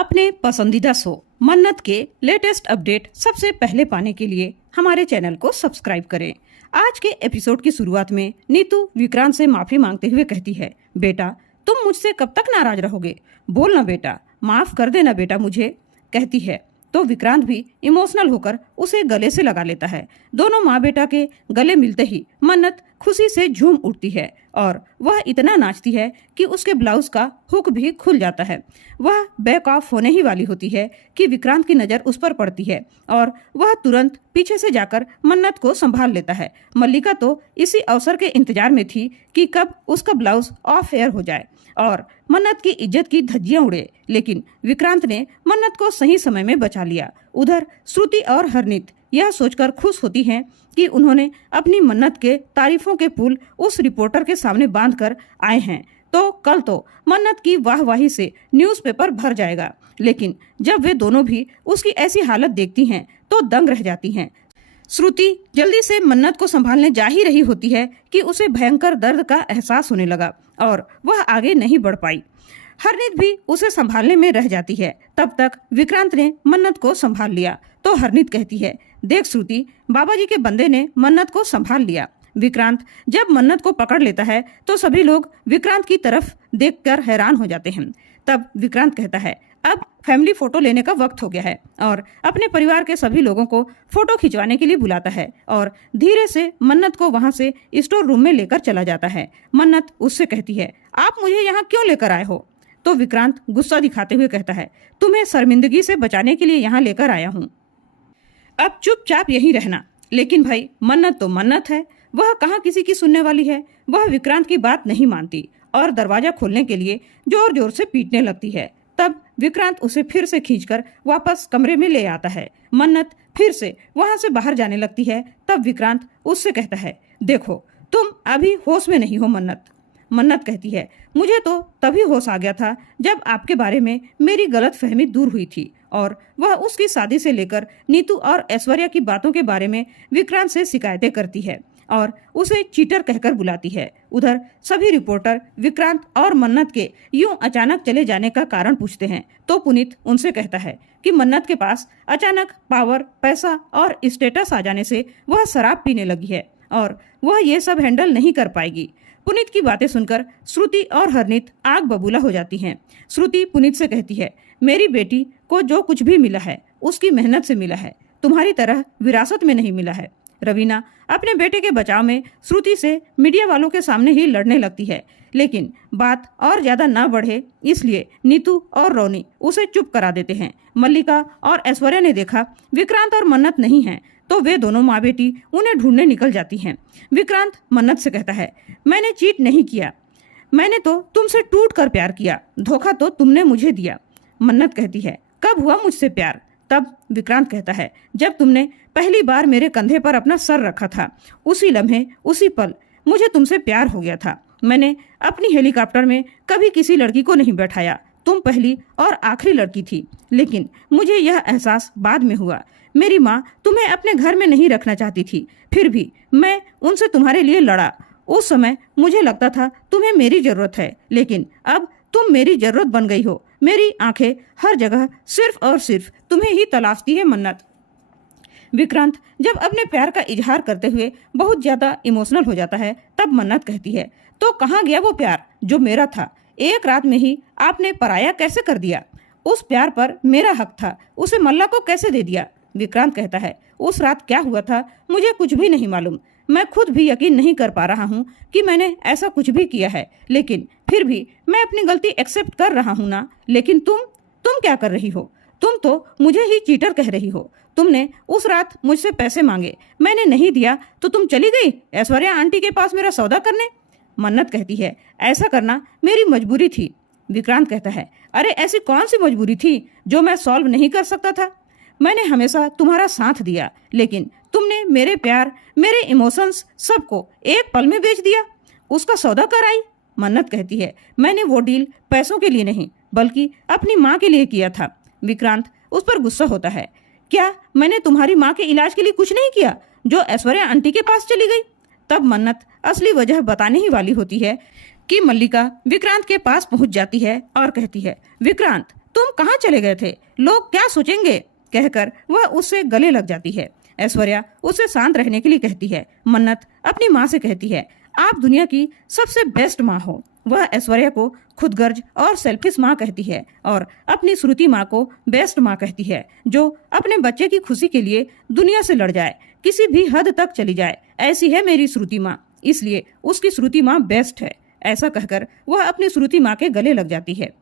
अपने पसंदीदा शो मन्नत के लेटेस्ट अपडेट सबसे पहले पाने के लिए हमारे चैनल को सब्सक्राइब करें। आज के एपिसोड की शुरुआत में नीतू विक्रांत से माफी मांगते हुए कहती है, बेटा तुम मुझसे कब तक नाराज रहोगे? बोलना बेटा, माफ कर देना बेटा मुझे, कहती है। तो विक्रांत भी इमोशनल होकर उसे गले से लगा लेता है। दोनों माँ बेटा के गले मिलते ही मन्नत खुशी से झूम उठती है और वह इतना नाचती है कि उसके ब्लाउज का हुक भी खुल जाता है। वह बैक ऑफ होने ही वाली होती है कि विक्रांत की नज़र उस पर पड़ती है और वह तुरंत पीछे से जाकर मन्नत को संभाल लेता है। मल्लिका तो इसी अवसर के इंतजार में थी कि कब उसका ब्लाउज ऑफ एयर हो जाए और मन्नत की इज्जत की धज्जियां उड़े, लेकिन विक्रांत ने मन्नत को सही समय में बचा लिया। उधर श्रुति और हरनीत यह सोचकर खुश होती हैं कि उन्होंने अपनी मन्नत के तारीफों के पुल उस रिपोर्टर के सामने बांध कर आए हैं, तो कल तो मन्नत की वाहवाही से न्यूज़पेपर भर जाएगा। लेकिन जब वे दोनों भी उसकी ऐसी हालत देखती हैं तो दंग रह जाती हैं। श्रुति जल्दी से मन्नत को संभालने जा ही रही होती है कि उसे भयंकर दर्द का एहसास होने लगा और वह आगे नहीं बढ़ पाई। हरनीत भी उसे संभालने में रह जाती है। तब तक विक्रांत ने मन्नत को संभाल लिया तो हरनीत कहती है, देख श्रुति, बाबा जी के बंदे ने मन्नत को संभाल लिया। विक्रांत जब मन्नत को पकड़ लेता है तो सभी लोग विक्रांत की तरफ देखकर हैरान हो जाते हैं। तब विक्रांत कहता है, अब फैमिली फोटो लेने का वक्त हो गया है और अपने परिवार के सभी लोगों को फोटो खिंचवाने के लिए बुलाता है और धीरे से मन्नत को वहां से स्टोर रूम में लेकर चला जाता है। मन्नत उससे कहती है, आप मुझे यहाँ क्यों लेकर आए हो? तो विक्रांत गुस्सा दिखाते हुए कहता है, तुम्हें शर्मिंदगी से बचाने के लिए यहाँ लेकर आया हूँ, अब चुपचाप यहीं रहना। लेकिन भाई मन्नत तो मन्नत है, वह कहाँ किसी की सुनने वाली है। वह विक्रांत की बात नहीं मानती और दरवाजा खोलने के लिए जोर जोर से पीटने लगती है। तब विक्रांत उसे फिर से खींचकर वापस कमरे में ले आता है। मन्नत फिर से वहां से बाहर जाने लगती है। तब विक्रांत उससे कहता है, देखो तुम अभी होश में नहीं हो मन्नत। मन्नत कहती है, मुझे तो तभी होश आ गया था जब आपके बारे में मेरी गलत फहमी दूर हुई थी। और वह उसकी शादी से लेकर नीतू और ऐश्वर्या की बातों के बारे में विक्रांत से शिकायतें करती है और उसे चीटर कहकर बुलाती है। उधर सभी रिपोर्टर विक्रांत और मन्नत के यूं अचानक चले जाने का कारण पूछते हैं तो पुनीत उनसे कहता है कि मन्नत के पास अचानक पावर, पैसा और स्टेटस आ जाने से वह शराब पीने लगी है और वह ये सब हैंडल नहीं कर पाएगी। पुनीत की बातें सुनकर श्रुति और हरनीत आग बबूला हो जाती हैं। श्रुति पुनीत से कहती है, मेरी बेटी को जो कुछ भी मिला है उसकी मेहनत से मिला है, तुम्हारी तरह विरासत में नहीं मिला है। रवीना अपने बेटे के बचाव में श्रुति से मीडिया वालों के सामने ही लड़ने लगती है, लेकिन बात और ज्यादा ना बढ़े इसलिए नीतू और रोनी उसे चुप करा देते हैं। मल्लिका और ऐश्वर्या ने देखा विक्रांत और मन्नत नहीं हैं तो वे दोनों माँ बेटी उन्हें ढूंढने निकल जाती हैं। विक्रांत मन्नत से कहता है, मैंने चीट नहीं किया, मैंने तो तुमसे टूट कर प्यार किया, धोखा तो तुमने मुझे दिया। मन्नत कहती है, कब हुआ मुझसे प्यार? तब विक्रांत कहता है, जब तुमने पहली बार मेरे कंधे पर अपना सर रखा था, उसी लम्हे उसी पल मुझे तुमसे प्यार हो गया था। मैंने अपनी हेलीकॉप्टर में कभी किसी लड़की को नहीं बैठाया, तुम पहली और आखिरी लड़की थी। लेकिन मुझे यह एहसास बाद में हुआ, मेरी माँ तुम्हें अपने घर में नहीं रखना चाहती थी, फिर भी मैं उनसे तुम्हारे लिए लड़ा। उस समय मुझे लगता था तुम्हें मेरी जरूरत है, लेकिन अब तुम मेरी जरूरत बन गई हो। मेरी आंखें हर जगह सिर्फ और सिर्फ तुम्हें ही तलाशती है मन्नत। विक्रांत जब अपने प्यार का इजहार करते हुए बहुत ज्यादा इमोशनल हो जाता है तब मन्नत कहती है, तो कहाँ गया वो प्यार जो मेरा था? एक रात में ही आपने पराया कैसे कर दिया? उस प्यार पर मेरा हक था, उसे मल्ला को कैसे दे दिया? विक्रांत कहता है, उस रात क्या हुआ था मुझे कुछ भी नहीं मालूम, मैं खुद भी यकीन नहीं कर पा रहा हूँ कि मैंने ऐसा कुछ भी किया है, लेकिन फिर भी मैं अपनी गलती एक्सेप्ट कर रहा हूँ ना। लेकिन तुम क्या कर रही हो? तुम तो मुझे ही चीटर कह रही हो। तुमने उस रात मुझसे पैसे मांगे, मैंने नहीं दिया तो तुम चली गई ऐश्वर्या आंटी के पास मेरा सौदा करने। मन्नत कहती है, ऐसा करना मेरी मजबूरी थी। विक्रांत कहता है, अरे ऐसी कौन सी मजबूरी थी जो मैं सॉल्व नहीं कर सकता था? मैंने हमेशा तुम्हारा साथ दिया, लेकिन तुमने मेरे प्यार, मेरे इमोशंस सबको एक पल में बेच दिया, उसका सौदा कर आई। मन्नत कहती है, मैंने वो डील पैसों के लिए नहीं बल्कि अपनी माँ के लिए किया था। विक्रांत उस पर गुस्सा होता है, क्या मैंने तुम्हारी माँ के इलाज के लिए कुछ नहीं किया जो ऐश्वर्या आंटी के पास चली गई? तब मन्नत असली वजह बताने ही वाली होती है कि मल्लिका विक्रांत के पास पहुंच जाती है और कहती है, विक्रांत तुम कहाँ चले गए थे, लोग क्या सोचेंगे, कहकर वह उससे गले लग जाती है। ऐश्वर्या उसे शांत रहने के लिए कहती है। मन्नत अपनी माँ से कहती है, आप दुनिया की सबसे बेस्ट माँ हो। वह ऐश्वर्या को खुदगर्ज और सेल्फिश माँ कहती है और अपनी श्रुति माँ को बेस्ट माँ कहती है, जो अपने बच्चे की खुशी के लिए दुनिया से लड़ जाए, किसी भी हद तक चली जाए। ऐसी है मेरी श्रुति माँ, इसलिए उसकी श्रुति माँ बेस्ट है। ऐसा कहकर वह अपनी श्रुति माँ के गले लग जाती है।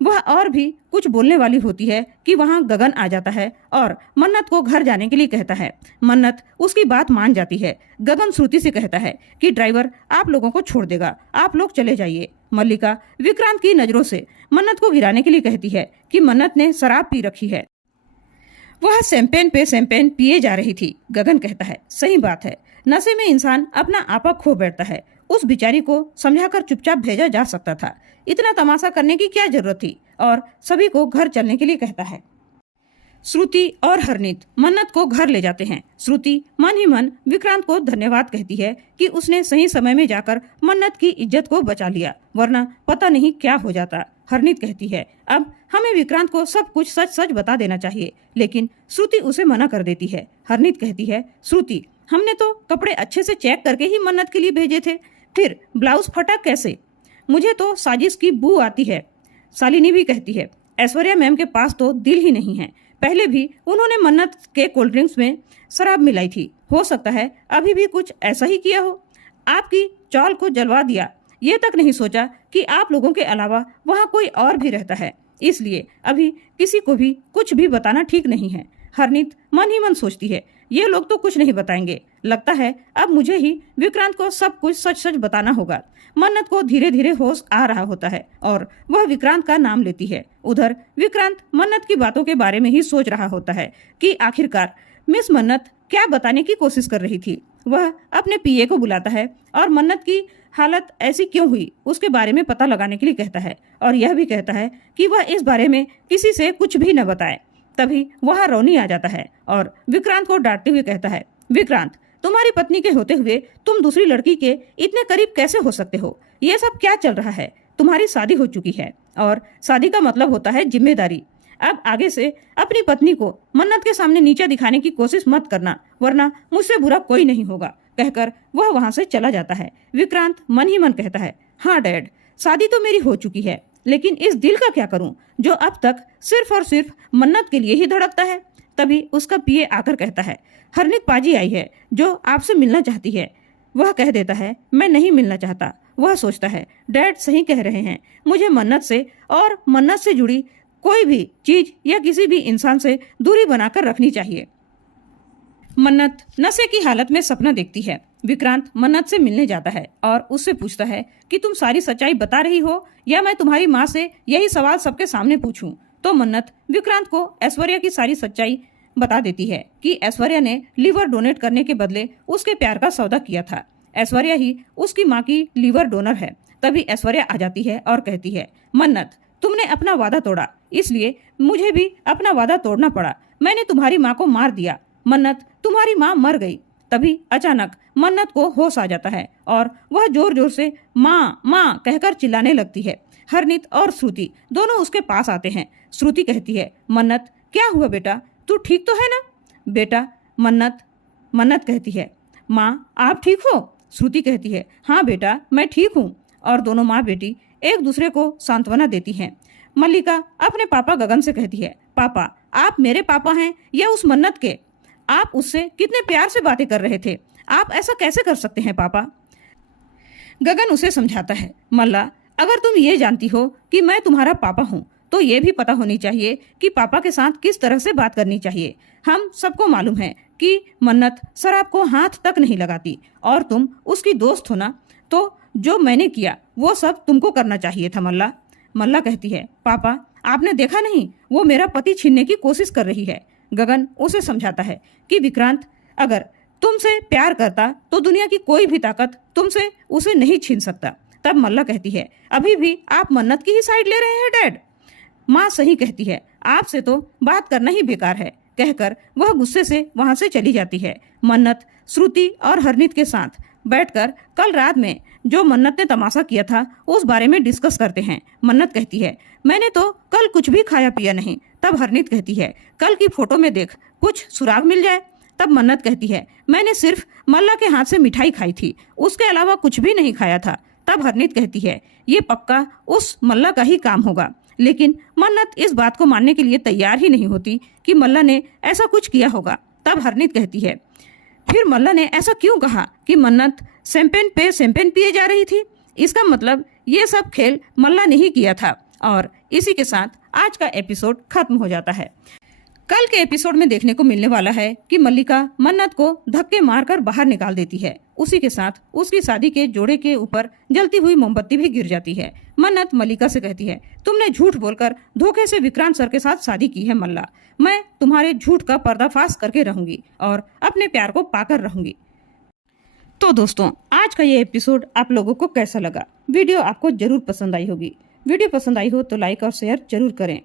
वह और भी कुछ बोलने वाली होती है कि वहां गगन आ जाता है और मन्नत को घर जाने के लिए कहता है। मन्नत उसकी बात मान जाती है। गगन श्रुति से कहता है कि ड्राइवर आप लोगों को छोड़ देगा, आप लोग चले जाइए। मल्लिका विक्रांत की नजरों से मन्नत को गिराने के लिए कहती है कि मन्नत ने शराब पी रखी है, वह शैंपेन पे शैंपेन पिए जा रही थी। गगन कहता है, सही बात है, नशे में इंसान अपना आपा खो बैठता है। उस बिचारी को समझाकर चुपचाप भेजा जा सकता था, इतना तमाशा करने की क्या जरूरत थी। और सभी को घर चलने के लिए कहता है। श्रुति और हरनीत मन्नत को घर ले जाते हैं। श्रुति मन ही मन विक्रांत को धन्यवाद कहती है कि उसने सही समय में जाकर मन्नत की इज्जत को बचा लिया, वरना पता नहीं क्या हो जाता। हरनीत कहती है, अब हमें विक्रांत को सब कुछ सच सच बता देना चाहिए, लेकिन श्रुति उसे मना कर देती है। हरनीत कहती है, श्रुति हमने तो कपड़े अच्छे से चेक करके ही मन्नत के लिए भेजे थे, फिर ब्लाउज फटा कैसे, मुझे तो साजिश की बू आती है। शालिनी भी कहती है, ऐश्वर्या मैम के पास तो दिल ही नहीं है, पहले भी उन्होंने मन्नत के कोल्ड ड्रिंक्स में शराब मिलाई थी, हो सकता है अभी भी कुछ ऐसा ही किया हो। आपकी चौल को जलवा दिया, ये तक नहीं सोचा कि आप लोगों के अलावा वहाँ कोई और भी रहता है, इसलिए अभी किसी को भी कुछ भी बताना ठीक नहीं है। हरनीत मन ही मन सोचती है, ये लोग तो कुछ नहीं बताएंगे, लगता है अब मुझे ही विक्रांत को सब कुछ सच सच बताना होगा। मन्नत को धीरे धीरे होश आ रहा होता है और वह विक्रांत का नाम लेती है। उधर विक्रांत मन्नत की बातों के बारे में ही सोच रहा होता है कि आखिरकार मिस मन्नत क्या बताने की कोशिश कर रही थी। वह अपने पीए को बुलाता है और मन्नत की हालत ऐसी क्यों हुई उसके बारे में पता लगाने के लिए कहता है, और यह भी कहता है कि वह इस बारे में किसी से कुछ भी न बताए। तभी वहां रोनी आ जाता है और विक्रांत को डांटते हुए कहता है, विक्रांत तुम्हारी पत्नी के होते हुए तुम दूसरी लड़की के इतने करीब कैसे हो सकते हो, ये सब क्या चल रहा है, तुम्हारी शादी हो चुकी है और शादी का मतलब होता है जिम्मेदारी। अब आगे से अपनी पत्नी को मन्नत के सामने नीचे दिखाने की कोशिश मत करना, वरना मुझसे बुरा कोई नहीं होगा, कहकर वह वहां से चला जाता है। विक्रांत मन ही मन कहता है, हाँ डैड, शादी तो मेरी हो चुकी है, लेकिन इस दिल का क्या करूं जो अब तक सिर्फ और सिर्फ मन्नत के लिए ही धड़कता है। तभी उसका पीए आकर कहता है, हरनीत पाजी आई है जो आपसे मिलना चाहती है। वह कह देता है, मैं नहीं मिलना चाहता। वह सोचता है, डैड सही कह रहे हैं, मुझे मन्नत से और मन्नत से जुड़ी कोई भी चीज या किसी भी इंसान से दूरी बनाकर रखनी चाहिए। मन्नत नशे की हालत में सपना देखती है। विक्रांत मन्नत से मिलने जाता है और उससे पूछता है कि तुम सारी सच्चाई बता रही हो या मैं तुम्हारी माँ से यही सवाल सबके सामने पूछूं। तो मन्नत विक्रांत को ऐश्वर्या की सारी सच्चाई बता देती है कि ऐश्वर्या ने लीवर डोनेट करने के बदले उसके प्यार का सौदा किया था। ऐश्वर्या ही उसकी माँ की लीवर डोनर है। तभी ऐश्वर्या आ जाती है और कहती है, मन्नत तुमने अपना वादा तोड़ा, इसलिए मुझे भी अपना वादा तोड़ना पड़ा। मैंने तुम्हारी माँ को मार दिया। मन्नत तुम्हारी माँ मर गई। तभी अचानक मन्नत को होश आ जाता है और वह जोर जोर से माँ माँ कहकर चिल्लाने लगती है। हरनीत और श्रुति दोनों उसके पास आते हैं। श्रुति कहती है, मन्नत क्या हुआ बेटा, तू ठीक तो है ना बेटा। मन्नत कहती है, माँ आप ठीक हो। श्रुति कहती है, हाँ बेटा मैं ठीक हूँ। और दोनों माँ बेटी एक दूसरे को सांत्वना देती हैं। मल्लिका अपने पापा गगन से कहती है, पापा आप मेरे पापा हैं या उस मन्नत के, आप उससे कितने प्यार से बातें कर रहे थे, आप ऐसा कैसे कर सकते हैं पापा। गगन उसे समझाता है, मल्ला अगर तुम ये जानती हो कि मैं तुम्हारा पापा हूँ तो ये भी पता होनी चाहिए कि पापा के साथ किस तरह से बात करनी चाहिए। हम सबको मालूम है कि मन्नत शराब को हाथ तक नहीं लगाती और तुम उसकी दोस्त हो ना, तो जो मैंने किया वो सब तुमको करना चाहिए था मल्ला। मल्ला कहती है, पापा आपने देखा नहीं वो मेरा पति छीनने की कोशिश कर रही है। गगन उसे समझाता है कि विक्रांत अगर तुमसे प्यार करता तो दुनिया की कोई भी ताकत तुमसे उसे नहीं छीन सकता। तब मल्ला कहती है, अभी भी आप मन्नत की ही साइड ले रहे हैं डैड। माँ सही कहती है, आपसे तो बात करना ही बेकार है, कहकर वह गुस्से से वहां से चली जाती है। मन्नत श्रुति और हरनीत के साथ बैठकर कल रात में जो मन्नत ने तमाशा किया था उस बारे में डिस्कस करते हैं। मन्नत कहती है, मैंने तो कल कुछ भी खाया पिया नहीं। तब हरनीत कहती है, कल की फोटो में देख, कुछ सुराग मिल जाए। तब मन्नत कहती है, मैंने सिर्फ मल्ला के हाथ से मिठाई खाई थी, उसके अलावा कुछ भी नहीं खाया था। तब हरनीत कहती है, ये पक्का उस मल्ला का ही काम होगा। लेकिन मन्नत इस बात को मानने के लिए तैयार ही नहीं होती कि मल्ला ने ऐसा कुछ किया होगा। तब हरनीत कहती है, फिर मल्ला ने ऐसा क्यों कहा कि मन्नत शैंपेन पे शैंपेन पिए जा रही थी? इसका मतलब ये सब खेल मल्ला ने ही किया था। और इसी के साथ आज का एपिसोड खत्म हो जाता है। कल के एपिसोड में देखने को मिलने वाला है कि मल्लिका मन्नत को धक्के मारकर बाहर निकाल देती है। उसी के साथ उसकी शादी के जोड़े के ऊपर जलती हुई मोमबत्ती भी गिर जाती है। मन्नत मल्लिका से कहती है, तुमने झूठ बोलकर धोखे से विक्रांत सर के साथ शादी की है मल्ला। मैं तुम्हारे झूठ का पर्दाफाश करके रहूंगी और अपने प्यार को पाकर रहूंगी। तो दोस्तों, आज का ये एपिसोड आप लोगों को कैसा लगा? वीडियो आपको जरूर पसंद आई होगी। वीडियो पसंद आई हो तो लाइक और शेयर जरूर करें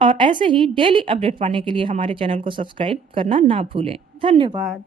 और ऐसे ही डेली अपडेट पाने के लिए हमारे चैनल को सब्सक्राइब करना ना भूलें। धन्यवाद।